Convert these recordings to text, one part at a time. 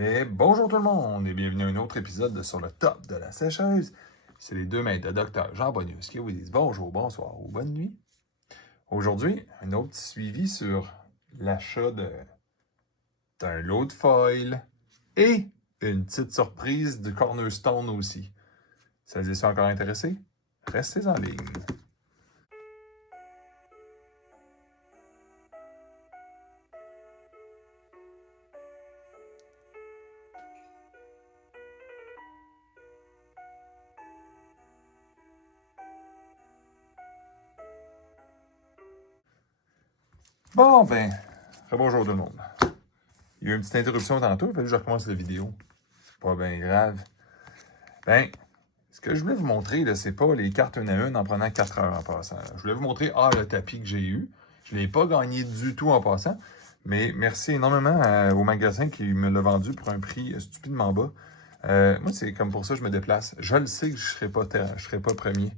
Et bonjour tout le monde et bienvenue à un autre épisode de Sur le top de la sécheuse. C'est les deux maîtres de Dr Jean Bonius qui vous disent bonjour, bonsoir ou bonne nuit. Aujourd'hui, un autre petit suivi sur l'achat d'un lot de foil et une petite surprise de Cornerstone aussi. Celles et ceux encore intéressés, restez en ligne. Bon ben, bonjour tout le monde. Il y a eu une petite interruption tantôt, il fallait que je recommence la vidéo. C'est pas bien grave. Ben, ce que je voulais vous montrer, là, c'est pas les cartes une à une en prenant 4 heures en passant. Je voulais vous montrer, le tapis que j'ai eu. Je ne l'ai pas gagné du tout en passant, mais merci énormément au magasin qui me l'a vendu pour un prix stupidement bas. Moi, c'est comme pour ça que je me déplace. Je le sais que je ne serai pas premier.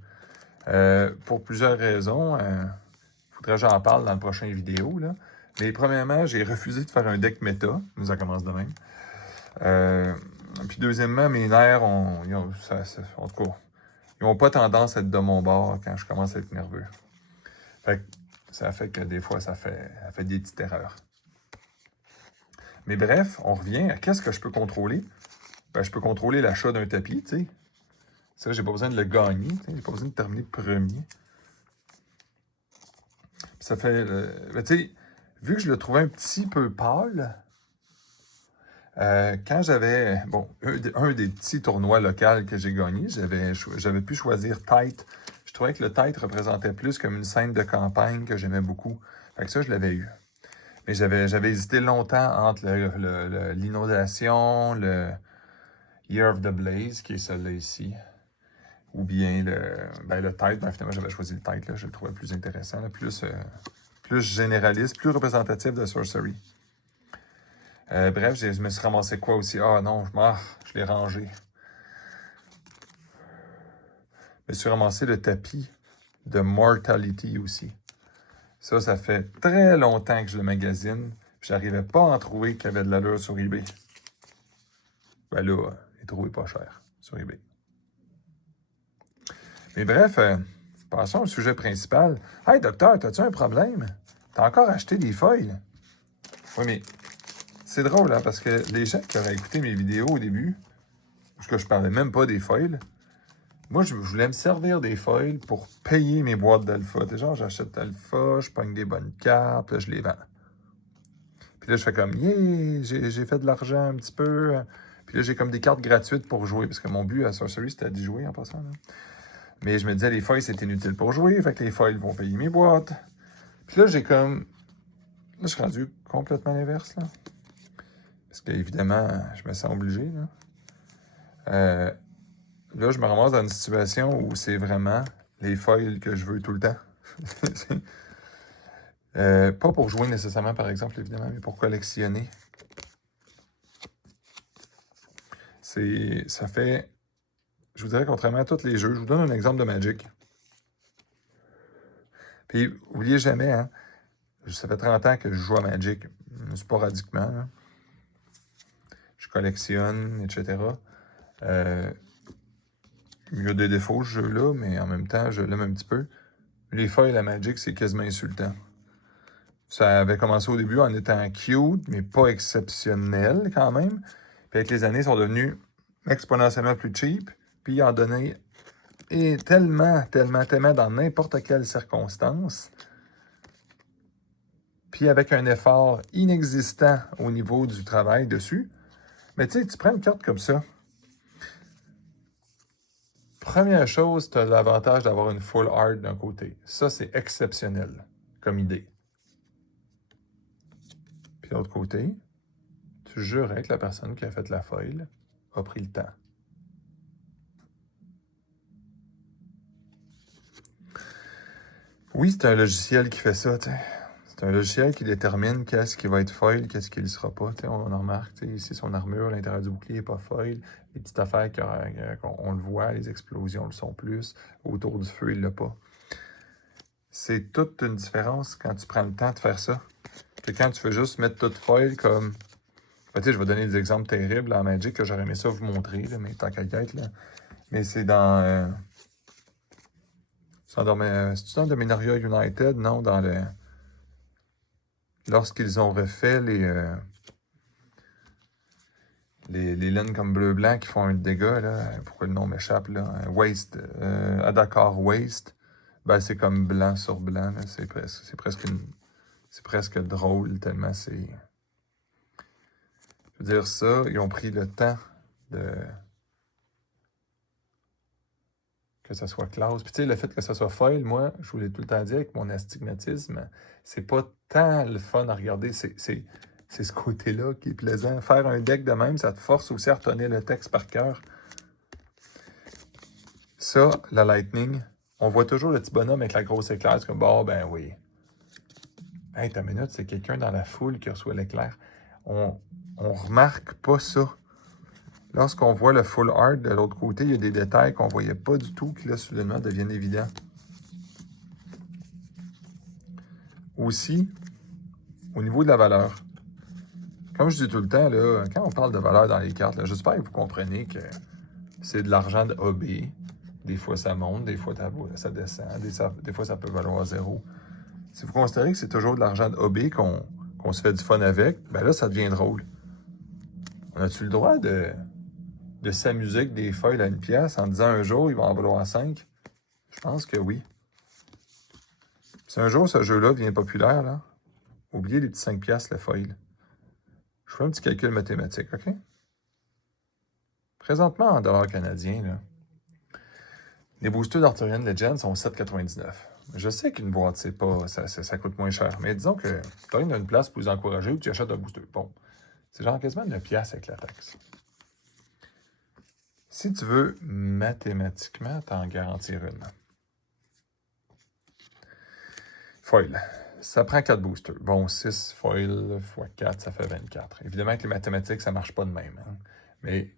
Pour plusieurs raisons. Il faudrait que j'en parle dans la prochaine vidéo. Là. Mais premièrement, j'ai refusé de faire un deck méta. Ça commence de même. Puis deuxièmement, mes nerfs, en tout cas, ils n'ont pas tendance à être de mon bord quand je commence à être nerveux. Fait que ça fait que des fois, ça fait des petites erreurs. Mais bref, on revient à qu'est-ce que je peux contrôler? Ben, je peux contrôler l'achat d'un tapis, tu sais. Ça, j'ai pas besoin de le gagner, j'ai pas besoin de terminer premier. Puis ça fait, ben, tu sais, vu que je le trouvais un petit peu pâle, quand j'avais, un des petits tournois locaux que j'ai gagné, j'avais pu choisir Tite. Je trouvais que le Tite représentait plus comme une scène de campagne que j'aimais beaucoup. Fait que ça, je l'avais eu. Mais j'avais hésité longtemps entre l'inondation, le Year of the Blaze, qui est celui-là ici, ou bien le Tite. Ben, finalement, j'avais choisi le Tite, là, je le trouvais plus intéressant, là, plus généraliste, plus représentatif de Sorcery. Bref, je me suis ramassé quoi aussi? Ah non, je l'ai rangé. Je me suis ramassé le tapis de Mortality aussi. Ça fait très longtemps que je le magasine. J'arrivais pas à en trouver qui avait de l'allure sur eBay. Ben là, j'ai trouvé pas cher sur eBay. Mais bref, passons au sujet principal. Hey docteur, t'as-tu un problème? T'as encore acheté des feuilles? Oui, mais c'est drôle, hein, parce que les gens qui auraient écouté mes vidéos au début, parce que je parlais même pas des foils, moi, je voulais me servir des foils pour payer mes boîtes d'alpha. Genre, j'achète d'alpha, je pogne des bonnes cartes, là, je les vends. Puis là, je fais comme, yeah, j'ai fait de l'argent un petit peu. Puis là, j'ai comme des cartes gratuites pour jouer, parce que mon but à Sorcery, c'était d'y jouer en passant. Là. Mais je me disais, les foils, c'est inutile pour jouer, fait que les foils vont payer mes boîtes. Puis là, j'ai comme... Là, je suis rendu complètement l'inverse, là. Parce qu'évidemment, je me sens obligé, là. Là, je me ramasse dans une situation où c'est vraiment les foils que je veux tout le temps. Pas pour jouer nécessairement, par exemple, évidemment, mais pour collectionner. Ça fait... Je vous dirais, contrairement à tous les jeux, je vous donne un exemple de Magic. Puis, oubliez jamais, hein, ça fait 30 ans que je joue à Magic, sporadiquement. Là. Je collectionne, etc. Il y a des défauts, ce jeu-là, mais en même temps, je l'aime un petit peu. Les feuilles, la Magic, c'est quasiment insultant. Ça avait commencé au début en étant cute, mais pas exceptionnel quand même. Puis avec les années, ils sont devenus exponentiellement plus cheap. Puis ils en donnaient tellement dans n'importe quelle circonstance. Puis avec un effort inexistant au niveau du travail dessus. Mais tu sais, tu prends une carte comme ça. Première chose, tu as l'avantage d'avoir une full art d'un côté. Ça, c'est exceptionnel comme idée. Puis de l'autre côté, tu jurais que la personne qui a fait la foil a pris le temps. Oui, c'est un logiciel qui fait ça, tu sais. C'est un logiciel qui détermine qu'est-ce qui va être foil, qu'est-ce qui ne le sera pas. T'sais, on en remarque, ici, son armure, l'intérieur du bouclier n'est pas foil. Les petites affaires qu'on le voit, les explosions le sont plus. Autour du feu, il ne l'a pas. C'est toute une différence quand tu prends le temps de faire ça. Que quand tu fais juste mettre tout foil comme... Ben, tu sais, je vais donner des exemples terribles en Magic que j'aurais aimé ça vous montrer, là, mais tant qu'à y être, là. Mais c'est dans... c'est dans Dominaria United? Non, dans le... Lorsqu'ils ont refait les laines comme bleu-blanc qui font un dégât, là, pourquoi le nom m'échappe, là, Waste, Adakar Waste, ben c'est comme blanc sur blanc, là, c'est presque drôle, tellement c'est... Je veux dire ça, ils ont pris le temps de... que ça soit classe. Puis tu sais, le fait que ça soit foil, moi, je vous l'ai tout le temps dit avec mon astigmatisme, c'est pas tant le fun à regarder, c'est ce côté-là qui est plaisant. Faire un deck de même, ça te force aussi à retenir le texte par cœur. Ça, la Lightning, on voit toujours le petit bonhomme avec la grosse éclair. C'est comme, bon, ben oui. Hey, ta minute, c'est quelqu'un dans la foule qui reçoit l'éclair. On remarque pas ça. Lorsqu'on voit le full art de l'autre côté, il y a des détails qu'on voyait pas du tout qui, là, soudainement, deviennent évidents. Aussi, au niveau de la valeur. Comme je dis tout le temps, là, quand on parle de valeur dans les cartes, j'espère que vous comprenez que c'est de l'argent de hobby. Des fois, ça monte, des fois, ça descend, des fois, ça peut valoir 0. Si vous considérez que c'est toujours de l'argent de hobby qu'on se fait du fun avec, ben là, ça devient drôle. On a-tu le droit de s'amuser avec des feuilles à 1 pièce en disant un jour, il va en valoir 5? Je pense que oui. Si un jour, ce jeu-là devient populaire, là, oubliez les petits 5 pièces, la feuille. Je fais un petit calcul mathématique, OK? Présentement, en dollars canadiens, là, les boosters d'Arthurian Legend sont 7,99. Je sais qu'une boîte, c'est pas, ça coûte moins cher, mais disons que tu as une place pour les encourager ou tu achètes un booster. Bon, c'est genre quasiment 9 piastres avec la taxe. Si tu veux mathématiquement t'en garantir une. Foil. Ça prend 4 boosters. Bon, 6 foil x 4, ça fait 24. Évidemment que les mathématiques, ça marche pas de même. Hein? Mais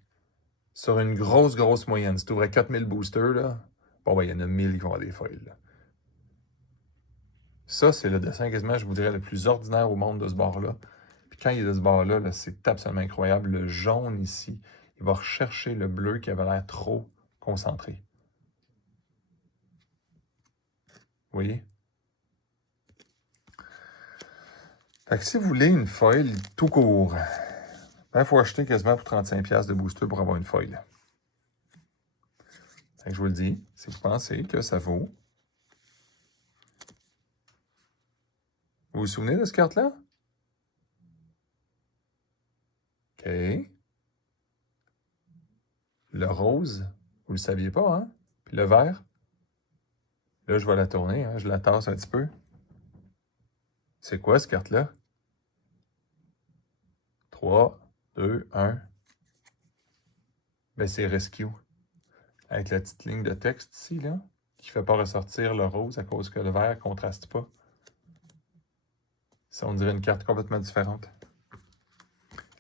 sur une grosse moyenne, si tu ouvrais 4000 boosters, là, bon, ben, il y en a 1000 qui vont avoir des foils. Là. Ça, c'est le dessin quasiment, je vous dirais, le plus ordinaire au monde de ce bord-là. Puis quand il est de ce bord-là, -là, c'est absolument incroyable. Le jaune ici, il va rechercher le bleu qui avait l'air trop concentré. Vous voyez? Fait que si vous voulez une foil tout court, il faut acheter quasiment pour 35$ de booster pour avoir une foil. Fait que je vous le dis, si vous pensez que ça vaut... Vous vous souvenez de cette carte-là? OK. Le rose, vous le saviez pas, hein? Puis le vert, là, je vais la tourner, hein? Je la tasse un petit peu. C'est quoi, cette carte-là? 3, 2, 1. Ben, c'est Rescue. Avec la petite ligne de texte ici, là, qui ne fait pas ressortir le rose à cause que le vert ne contraste pas. Ça, on dirait une carte complètement différente.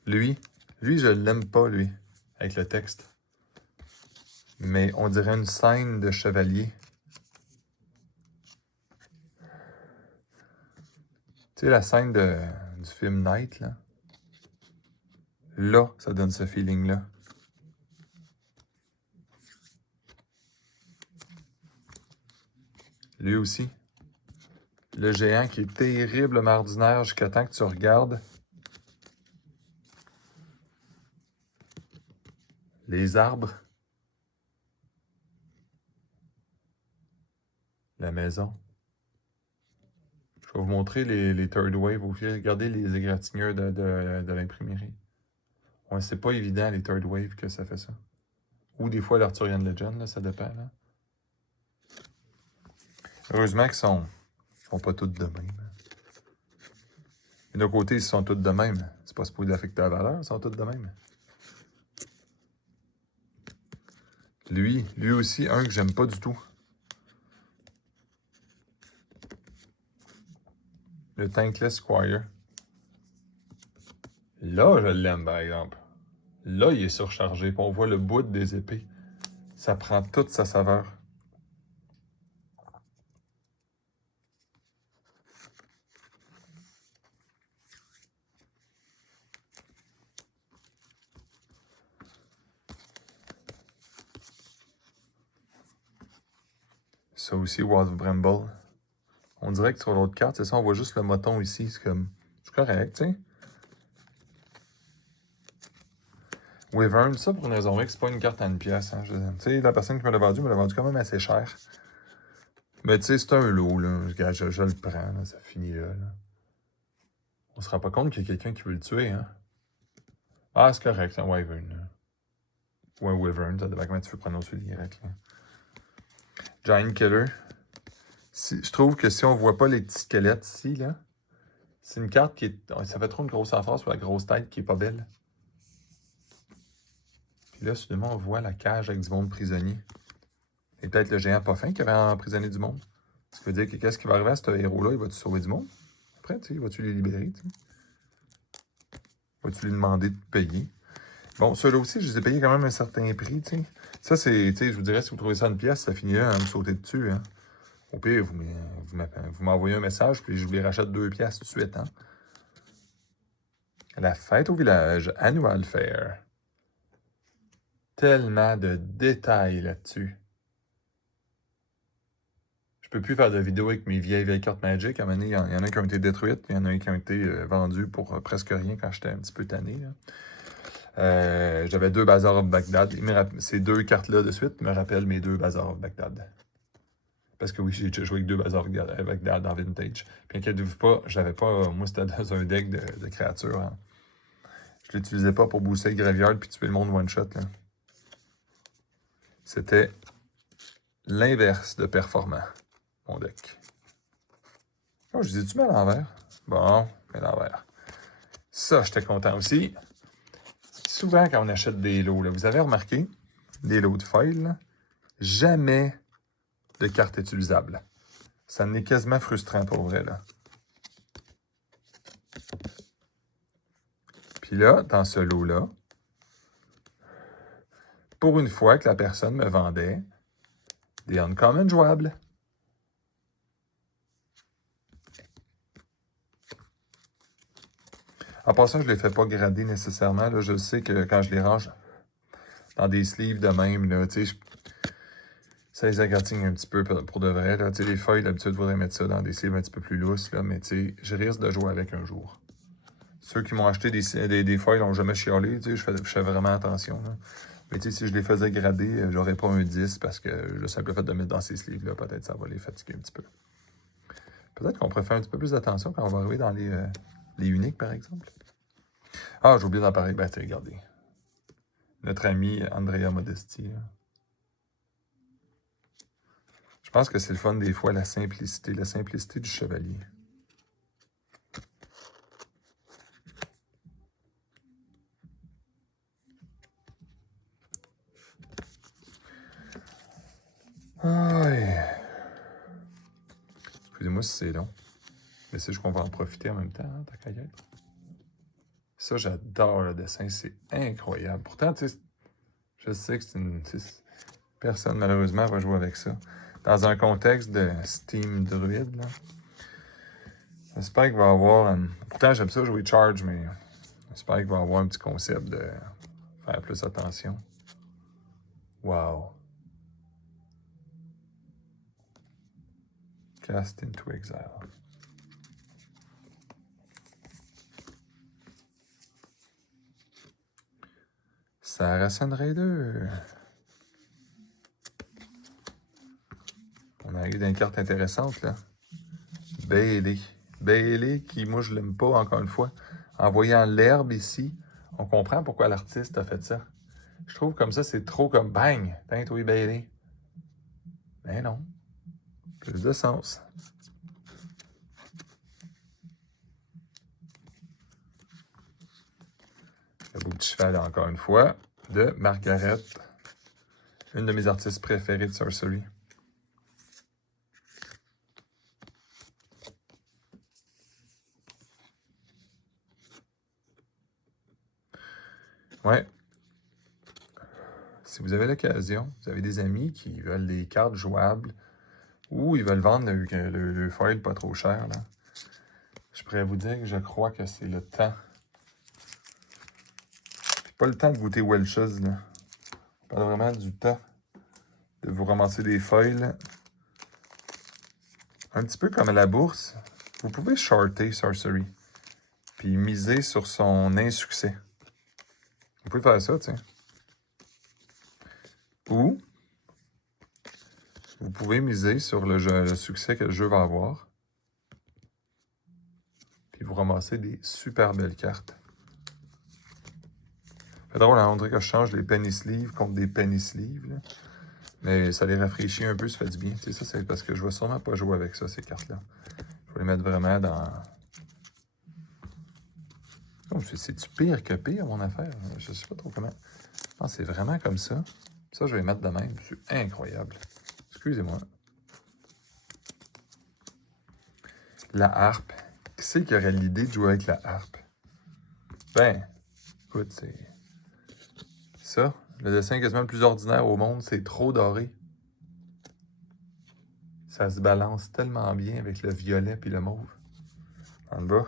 Lui, je l'aime pas, lui, avec le texte. Mais on dirait une scène de chevalier. Tu sais, la scène du film Night, là? Là, ça donne ce feeling-là. Lui aussi. Le géant qui est terriblement ordinaire jusqu'à temps que tu regardes les arbres, la maison. Je vais vous montrer les third wave. Regardez les égratignures de l'imprimerie. Ouais, c'est pas évident, les third wave, que ça fait ça. Ou des fois l'Arthurian Legend, là, ça dépend. Là. Heureusement qu'ils sont pas toutes de même. Et d'un côté, ils sont toutes de même. C'est pas supposé affecter la valeur, ils sont toutes de même. Lui aussi, un que j'aime pas du tout. Le Tankless Squire. Là, je l'aime, par exemple. Là, il est surchargé. Puis on voit le bout des épées. Ça prend toute sa saveur. Ça aussi, Wild Bramble. On dirait que sur l'autre carte, c'est ça, on voit juste le moton ici. C'est comme. C'est correct, tu sais. Wyvern, ça pour une raison que c'est pas une carte à une pièce. Hein. Tu sais, la personne qui me l'a vendu quand même assez cher. Mais tu sais, c'est un lot, là. Je le prends, là. Ça finit là, là. On se rend pas compte qu'il y a quelqu'un qui veut le tuer, hein. Ah, c'est correct, c'est un Wyvern, là. Ou un Wyvern, ça dépend comment tu veux prononcer le direct, là. Giant Killer. Je trouve que si on voit pas les petits squelettes ici, là, c'est une carte qui est. Ça fait trop une grosse emphase sur la grosse tête qui est pas belle. Puis là, soudainement, on voit la cage avec du monde prisonnier. Et peut-être le géant pas fin qui avait emprisonné du monde. Ce qui veut dire que qu'est-ce qui va arriver à ce héros-là? Il va-tu sauver du monde? Après, tu sais, vas-tu les libérer? Tu sais? Vas-tu lui demander de payer? Bon, ceux-là aussi, je les ai payés quand même un certain prix, tu sais. Ça, c'est, tu sais, je vous dirais, si vous trouvez ça une pièce, ça finit là à me sauter dessus, hein. Au pire, vous m'envoyez un message, puis je vous les rachète 2 piastres tout de suite, hein. La fête au village, Annual Fair. Tellement de détails là-dessus. Je peux plus faire de vidéos avec mes vieilles cartes Magic. À un moment donné, il y en a qui ont été détruites, il y en a qui ont été vendues pour presque rien quand j'étais un petit peu tanné, là. J'avais 2 Bazaar of Baghdad. Ces 2 cartes-là de suite me rappellent mes 2 Bazaar of Baghdad. Parce que oui, j'ai déjà joué avec 2 Bazaar of Baghdad en Vintage. Puis inquiétez-vous pas, j'avais pas. Moi, c'était dans un deck de créatures. Hein. Je l'utilisais pas pour booster le graveyard puis tuer le monde one-shot. C'était l'inverse de performant, mon deck. Oh, je dis-tu mal à l'envers? Bon, mais à l'envers. Ça, j'étais content aussi. Souvent, quand on achète des lots, là, vous avez remarqué, des lots de foil, là, jamais de cartes utilisables. Ça en est quasiment frustrant pour vrai, là. Puis là, dans ce lot-là, pour une fois que la personne me vendait des uncommon jouables. En passant, je ne les fais pas grader nécessairement. Là. Je sais que quand je les range dans des sleeves de même, là, ça les agratigne un petit peu pour de vrai. Là. Les feuilles, d'habitude, je voudrais mettre ça dans des sleeves un petit peu plus lousses, là, mais je risque de jouer avec un jour. Ceux qui m'ont acheté des feuilles n'ont jamais chialé, je fais vraiment attention. Là. Mais si je les faisais grader, j'aurais pas un 10 parce que le simple fait de mettre dans ces sleeves-là, peut-être ça va les fatiguer un petit peu. Peut-être qu'on pourrait faire un petit peu plus d'attention quand on va arriver dans les uniques, par exemple. Ah, j'ai oublié d'en parler. Ben, regardez. Notre ami Andrea Modesti. Là. Je pense que c'est le fun des fois, la simplicité du chevalier. Aïe. Excusez-moi si c'est long. Mais c'est juste qu'on va en profiter en même temps, hein, ta caillette. Ça, j'adore le dessin. C'est incroyable. Pourtant, tu sais, je sais que c'est une... Personne, malheureusement, va jouer avec ça. Dans un contexte de Steam Druid, là. J'espère qu'il va y avoir... Pourtant, j'aime ça jouer Charge, mais j'espère qu'il va y avoir un petit concept de faire plus attention. Wow. Cast into Exile. Saracen Raider. On arrive dans une carte intéressante, là. Bailey. Bailey, qui, moi, je l'aime pas, encore une fois. En voyant l'herbe ici, on comprend pourquoi l'artiste a fait ça. Je trouve comme ça, c'est trop comme bang. Teinte, oui, Bailey. Mais non. Plus de sens. Le beau petit cheval, encore une fois, de Margaret. Une de mes artistes préférées de Sorcery. Ouais. Si vous avez l'occasion, vous avez des amis qui veulent des cartes jouables ou ils veulent vendre le foil pas trop cher, là. Je pourrais vous dire que je crois que c'est le temps. C'est pas le temps de goûter Welch's, là. On parle vraiment du temps de vous ramasser des feuilles, là. un petit peu comme à la bourse, vous pouvez shorter Sorcery, puis miser sur son insuccès. Vous pouvez faire ça, tu sais. Ou, vous pouvez miser sur le succès que le jeu va avoir. Puis vous ramassez des super belles cartes. C'est drôle, hein? On dirait que je change les penny sleeves contre des penny sleeves, là. Mais ça les rafraîchit un peu, ça fait du bien. Tu sais, ça, c'est parce que je vais sûrement pas jouer avec ça, ces cartes-là. Je vais les mettre vraiment dans... Oh, c'est-tu pire que pire, mon affaire? Je sais pas trop comment. Non, c'est vraiment comme ça. Ça, je vais les mettre de même. C'est incroyable. Excusez-moi. La harpe. Qui c'est qui aurait l'idée de jouer avec la harpe? Ben, écoute, c'est... Ça, le dessin quasiment le plus ordinaire au monde, c'est trop doré. Ça se balance tellement bien avec le violet puis le mauve. En bas.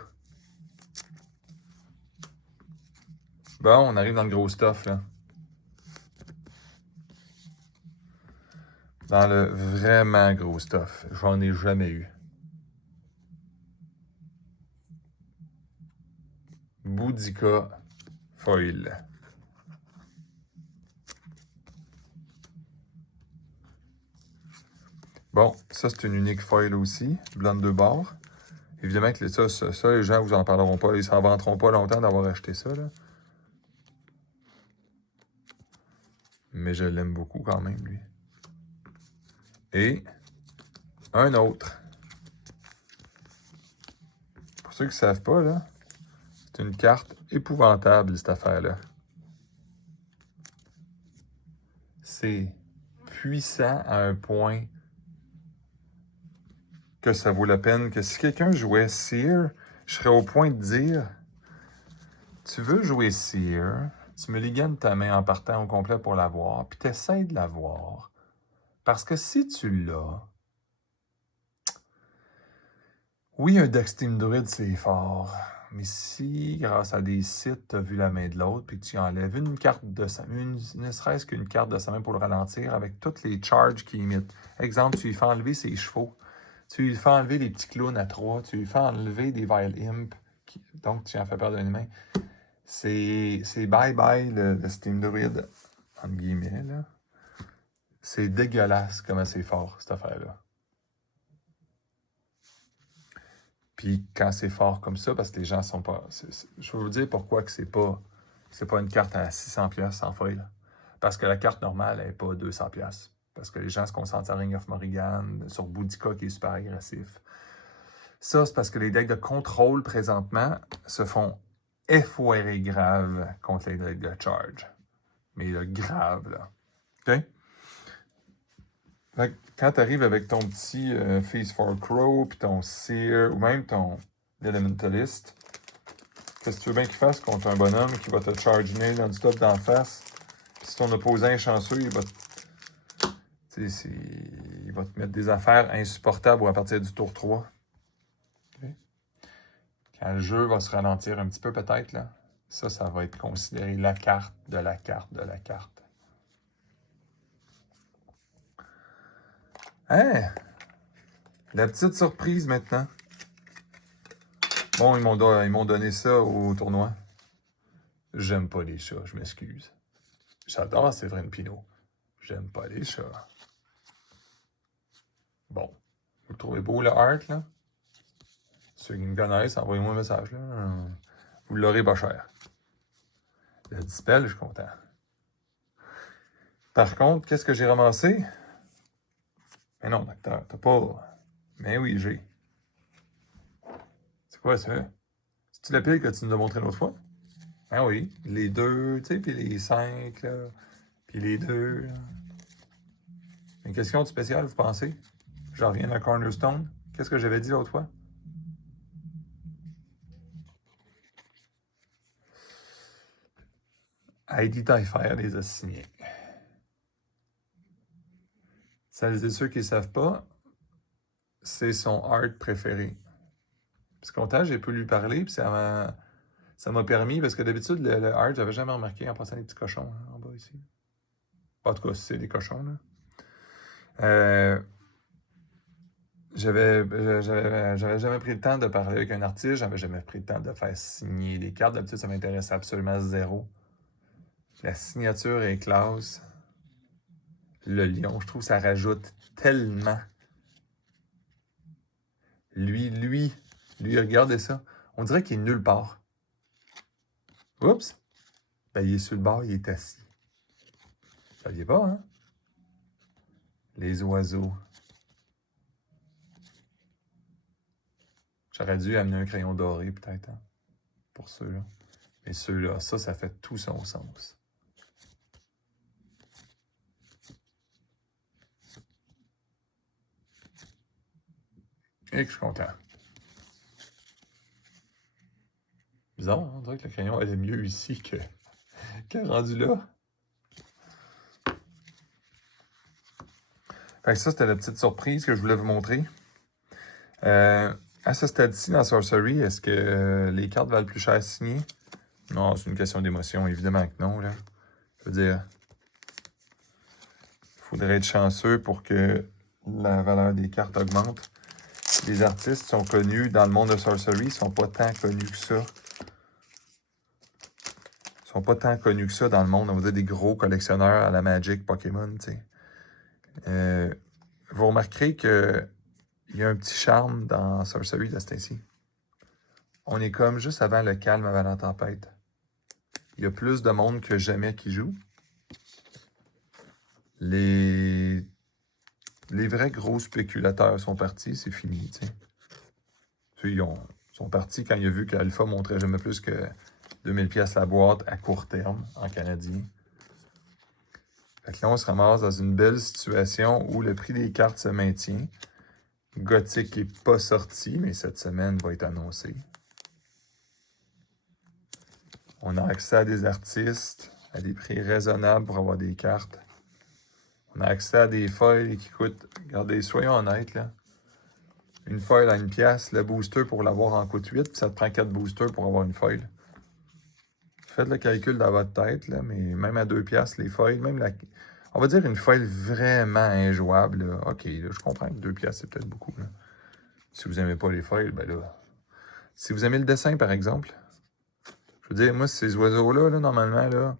Bon, on arrive dans le gros stuff, là. Dans le vraiment gros stuff. J'en ai jamais eu. Boudica foil. Bon, ça c'est une unique foil aussi, blanc de 2 bords. Évidemment que ça, les gens vous en parleront pas, ils s'en vanteront pas longtemps d'avoir acheté ça, là. Mais je l'aime beaucoup quand même, lui. Et un autre. Pour ceux qui ne savent pas, là, c'est une carte épouvantable, cette affaire-là. C'est puissant à un point que ça vaut la peine. Que si quelqu'un jouait Seer, je serais au point de dire, tu veux jouer Seer, tu me liganes ta main en partant au complet pour l'avoir, puis tu essaies de l'avoir. Parce que si tu l'as, oui, un deck Steam Druid, c'est fort. Mais si, grâce à des sites, tu as vu la main de l'autre, puis que tu enlèves une carte de sa main, ne serait-ce qu'une carte de sa main pour le ralentir, avec toutes les charges qu'il imite. Exemple, tu lui fais enlever ses chevaux, tu lui fais enlever les petits clowns à 3, tu lui fais enlever des Vile Imp, donc tu en fais perdre une main. C'est bye-bye le Steam Druid, entre guillemets, là. C'est dégueulasse comment c'est fort, cette affaire-là. Puis quand c'est fort comme ça, parce que les gens sont pas... je vais vous dire pourquoi que c'est pas une carte à 600$ sans foil. Parce que la carte normale n'est pas 200$. Parce que les gens se concentrent sur Ring of Morrigan, sur Boudica qui est super agressif. Ça, c'est parce que les decks de contrôle présentement se font effoirer grave contre les decks de charge. Mais là, grave, là. OK? Fait que quand tu arrives avec ton petit Feast for Crow, puis ton Seer, ou même ton Elementalist, qu'est-ce que tu veux bien qu'il fasse contre un bonhomme qui va te charger non-stop d'en face? Si ton opposant est chanceux, il va te mettre des affaires insupportables à partir du tour 3. Okay. Quand le jeu va se ralentir un petit peu peut-être, là, ça va être considéré la carte de la carte de la carte. Hein? La petite surprise maintenant. Bon, ils m'ont donné ça au tournoi. J'aime pas les chats, je m'excuse. J'adore Séverine Pinault. J'aime pas les chats. Bon. Vous trouvez beau le art, là? Ceux qui me connaissent, envoyez-moi un message, là. Vous l'aurez pas cher. Le dispel, je suis content. Par contre, qu'est-ce que j'ai ramassé? Mais non, docteur, t'as pas... Mais oui, j'ai. C'est quoi ça? C'est-tu la pile que tu nous as montré l'autre fois? Ah oui, les 2, tu sais, puis les 5, là. Puis les 2, là. Une question de spéciale, vous pensez? Je reviens à Cornerstone. Qu'est-ce que j'avais dit l'autre fois? Heidi Taillefer les a signés. Celles et ceux qui ne savent pas, c'est son art préféré. Parce qu'au temps, j'ai pu lui parler, puis ça m'a permis, parce que d'habitude, le art, j'avais jamais remarqué en passant les petits cochons hein, en bas ici. En tout cas, c'est des cochons, là. j'avais jamais pris le temps de parler avec un artiste, j'avais jamais pris le temps de faire signer des cartes. D'habitude, ça m'intéresse absolument zéro. La signature est classe. Le lion, je trouve que ça rajoute tellement. Lui, regardez ça. On dirait qu'il est nulle part. Oups! Ben, il est sur le bord, il est assis. Vous saviez pas, hein? Les oiseaux. J'aurais dû amener un crayon doré, peut-être, hein, pour ceux-là. Mais ceux-là, ça fait tout son sens. Et que je suis content. Bizarre, hein? On dirait que le crayon elle est mieux ici que rendu là. Fait que ça, c'était la petite surprise que je voulais vous montrer. À ce stade-ci, dans Sorcery, est-ce que les cartes valent plus cher à signer? Non, c'est une question d'émotion, évidemment que non, là. Je veux dire, il faudrait être chanceux pour que la valeur des cartes augmente. Les artistes sont connus dans le monde de Sorcery, ils sont pas tant connus que ça. Ils sont pas tant connus que ça dans le monde. On va dire des gros collectionneurs à la Magic, Pokémon, tu sais. Vous remarquerez qu'il y a un petit charme dans Sorcery de ce temps-ci. On est comme juste avant le calme, avant la tempête. Il y a plus de monde que jamais qui joue. Les vrais gros spéculateurs sont partis, c'est fini, tu sais. Ils sont partis quand il a vu qu'Alpha montrait jamais plus que 2000$ la boîte à court terme en canadien. Fait que là, on se ramasse dans une belle situation où le prix des cartes se maintient. Gothic n'est pas sorti, mais cette semaine va être annoncé. On a accès à des artistes à des prix raisonnables pour avoir des cartes. On a accès à des foils qui coûtent... Regardez, soyons honnêtes, là. Une foil à 1$, le booster pour l'avoir en coûte 8, puis ça te prend 4 boosters pour avoir une foil. Faites le calcul dans votre tête, là, mais même à 2$, les foils, même la... On va dire une foil vraiment injouable, là. OK, là, je comprends que 2$, c'est peut-être beaucoup, là. Si vous n'aimez pas les foils, ben là... Si vous aimez le dessin, par exemple, je veux dire, moi, ces oiseaux-là, là, normalement, là...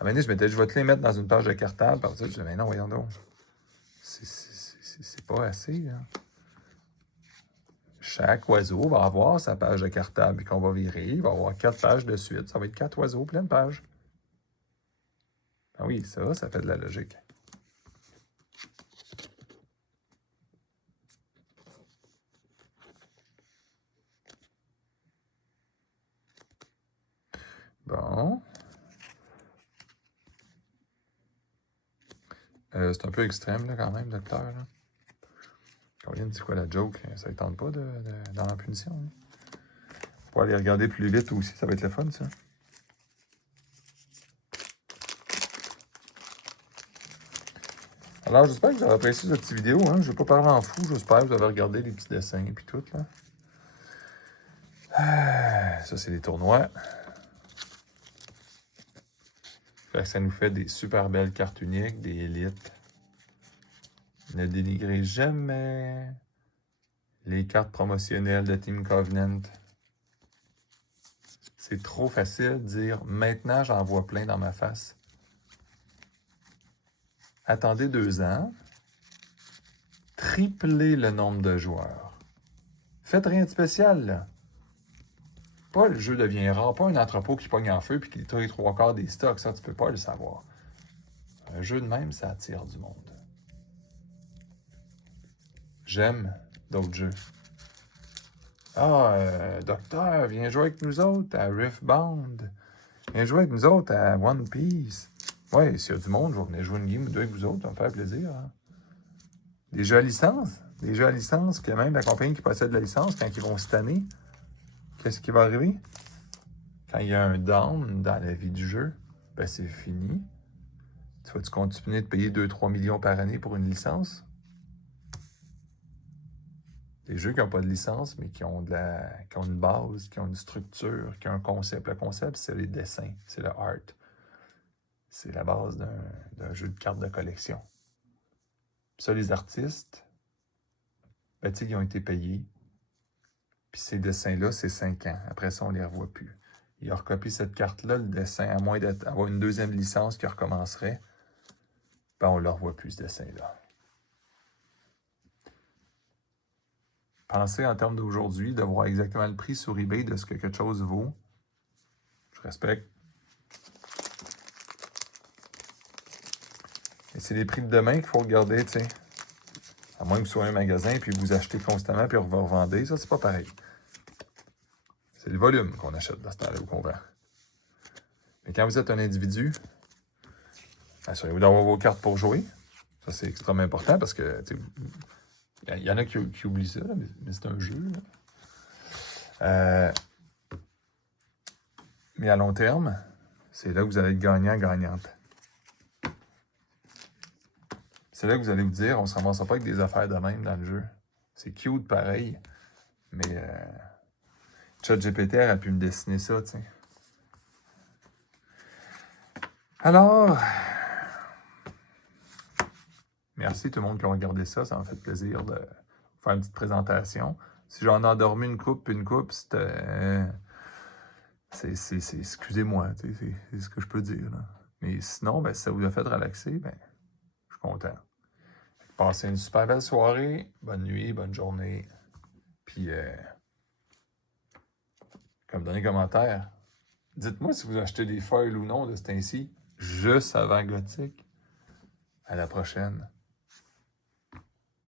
À un moment donné, je vais te les mettre dans une page de cartable, parce que je disais, mais non, voyons donc. C'est pas assez, là. Chaque oiseau va avoir sa page de cartable qu'on va virer. Il va avoir 4 pages de suite. Ça va être 4 oiseaux, plein de pages. Ah oui, ça fait de la logique. Bon. C'est un peu extrême, là, quand même, docteur. Là. Colin, c'est quoi la joke? Ça ne tente pas dans la punition. Hein? Pour aller regarder plus vite aussi, ça va être le fun, ça. Alors, j'espère que vous avez apprécié cette petite vidéo. Hein? Je ne vais pas parler en fou. J'espère que vous avez regardé les petits dessins et tout, là. Ça, c'est les tournois. Fait que ça nous fait des super belles cartes uniques, des élites. Ne dénigrez jamais les cartes promotionnelles de Team Covenant. C'est trop facile de dire « Maintenant, j'en vois plein dans ma face. » Attendez 2 ans. Triplez le nombre de joueurs. Faites rien de spécial, là. Pas le jeu devient rare, pas un entrepôt qui pogne en feu puis qui détruit 3/4 des stocks. Ça, tu peux pas le savoir. Un jeu de même, ça attire du monde. J'aime d'autres jeux. Ah, Docteur, viens jouer avec nous autres à Riftbound. Viens jouer avec nous autres à One Piece. Ouais, s'il y a du monde, je vais venir jouer une game ou deux avec vous autres, ça va me faire plaisir. Hein. Des jeux à licence. Des jeux à licence, que même la compagnie qui possède la licence, quand ils vont se tanner, qu'est-ce qui va arriver? Quand il y a un down dans la vie du jeu, ben c'est fini. Tu vas-tu continuer de payer 2-3 millions par année pour une licence? Des jeux qui n'ont pas de licence, mais qui ont une base, qui ont une structure, qui ont un concept. Le concept, c'est les dessins, c'est le art. C'est la base d'un jeu de cartes de collection. Puis ça, les artistes, ben, tu sais, ils ont été payés. Puis ces dessins-là, c'est 5 ans. Après ça, on ne les revoit plus. Il a recopié cette carte-là, le dessin, à moins d'avoir une deuxième licence qui recommencerait, ben, on ne le revoit plus, ce dessin-là. Pensez en termes d'aujourd'hui, de voir exactement le prix sur eBay de ce que quelque chose vaut. Je respecte. Et c'est les prix de demain qu'il faut regarder, tu sais. À moins que vous soyez un magasin, puis vous achetez constamment, puis vous revendez. Ça, c'est pas pareil. C'est le volume qu'on achète dans ce temps-là ou qu'on vend. Mais quand vous êtes un individu, assurez-vous d'avoir vos cartes pour jouer. Ça, c'est extrêmement important parce que il y en a qui oublient ça, là, mais c'est un jeu. Mais à long terme, c'est là que vous allez être gagnant-gagnante. C'est là que vous allez vous dire, on ne se ramassera pas avec des affaires de même dans le jeu. C'est cute pareil, mais ChatGPT a pu me dessiner ça, tu sais. Alors, merci tout le monde qui a regardé ça. Ça m'a fait plaisir de faire une petite présentation. Si j'en ai endormi une coupe, c'était... excusez-moi, c'est ce que je peux dire. Là. Mais sinon, ben, si ça vous a fait relaxer, ben, je suis content. Passez une super belle soirée, bonne nuit, bonne journée. Puis, comme dans les commentaires, dites-moi si vous achetez des foils ou non de ce temps-ci, juste avant Gothique. À la prochaine.